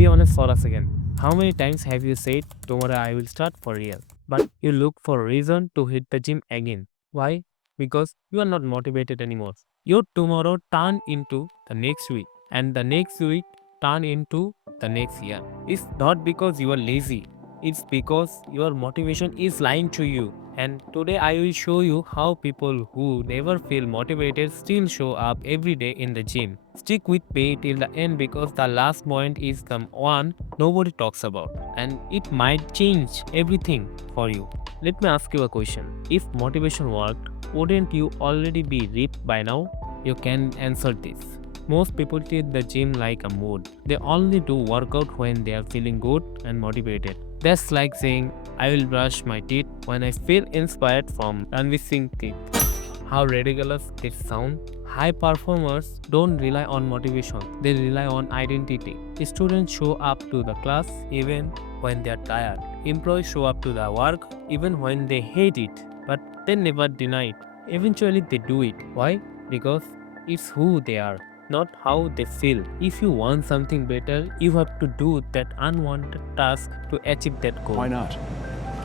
Be honest for a second. How many times have you said, tomorrow I will start for real? But you look for a reason to hit the gym again. Why? Because you are not motivated anymore. Your tomorrow turn into the next week, and the next week turn into the next year. It's not because you are lazy, it's because your motivation is lying to you. And today I will show you how people who never feel motivated still show up every day in the gym. Stick with me till the end because the last point is the one nobody talks about, and it might change everything for you. Let me ask you a question. If motivation worked, wouldn't you already be ripped by now? You can answer this. Most people treat the gym like a mood. They only do workout when they are feeling good and motivated. That's like saying, I will brush my teeth when I feel inspired from Ranveer Singh teeth. How ridiculous it sounds. High performers don't rely on motivation, they rely on identity. Students show up to the class even when they are tired. Employees show up to the work even when they hate it, but they never deny it. Eventually, they do it. Why? Because it's who they are, not how they feel. If you want something better, you have to do that unwanted task to achieve that goal. Why not?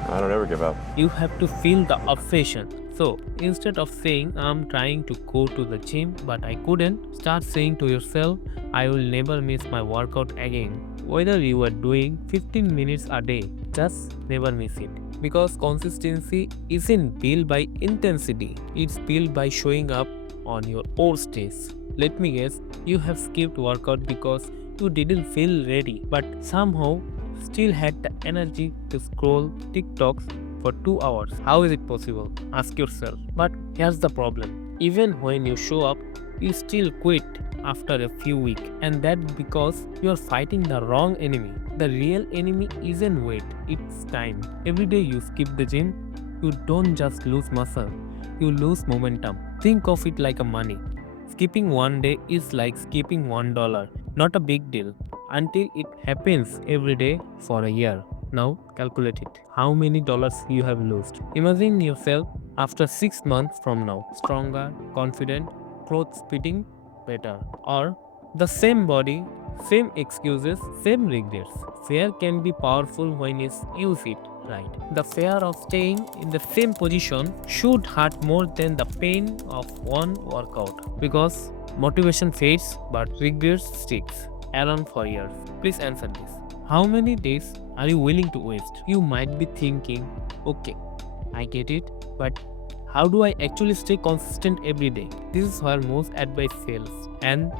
I don't ever give up. You have to feel the obsession. So instead of saying I'm trying to go to the gym but I couldn't, start saying to yourself, I will never miss my workout again. Whether you are doing 15 minutes a day, just never miss it. Because consistency isn't built by intensity, it's built by showing up on your own days. Let me guess, you have skipped workout because you didn't feel ready, but somehow still had the energy to scroll TikToks for 2 hours. How is it possible? Ask yourself. But here's the problem. Even when you show up, you still quit after a few weeks. And that's because you're fighting the wrong enemy. The real enemy isn't weight, it's time. Every day you skip the gym, you don't just lose muscle, you lose momentum. Think of it like a money. Skipping one day is like skipping $1. Not a big deal until it happens every day for a year. Now calculate it. How many dollars you have lost? Imagine yourself after 6 months from now, stronger, confident, clothes fitting better, or the same body, same excuses, same regrets. Fear can be powerful when you use it right. The fear of staying in the same position should hurt more than the pain of one workout because motivation fades but regret sticks around for years. Please answer this. How many days are you willing to waste? You might be thinking, okay, I get it, but how do I actually stay consistent every day? This is where most advice fails. And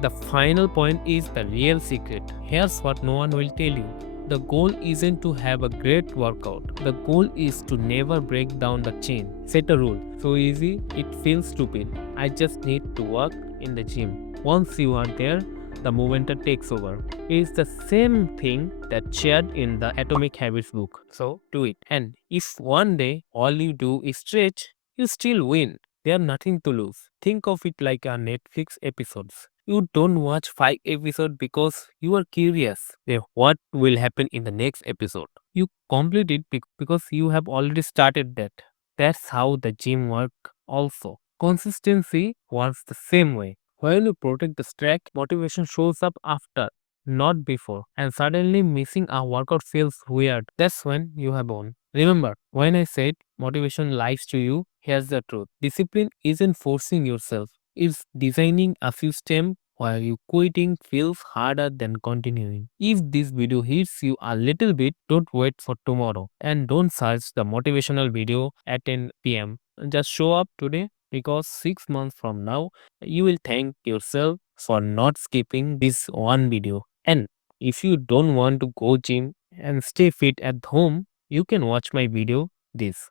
the final point is the real secret. Here's what no one will tell you. The goal isn't to have a great workout. The goal is to never break down the chain. Set a rule. So easy, it feels stupid. I just need to work in the gym. Once you are there, the momentum takes over. It's the same thing that shared in the Atomic Habits book. So do it. And if one day all you do is stretch, you still win. There's nothing to lose. Think of it like a Netflix episodes. You don't watch 5 episodes because you are curious what will happen in the next episode. You complete it because you have already started that. That's how the gym work also. Consistency works the same way. When you protect the track, motivation shows up after, not before. And suddenly missing a workout feels weird. That's when you have won. Remember, when I said motivation lies to you, here's the truth. Discipline isn't forcing yourself, it's designing a system where you quitting feels harder than continuing. If this video hits you a little bit, don't wait for tomorrow and don't search the motivational video at 10 pm. Just show up today because 6 months from now, you will thank yourself for not skipping this one video. And if you don't want to go gym and stay fit at home, you can watch my video this.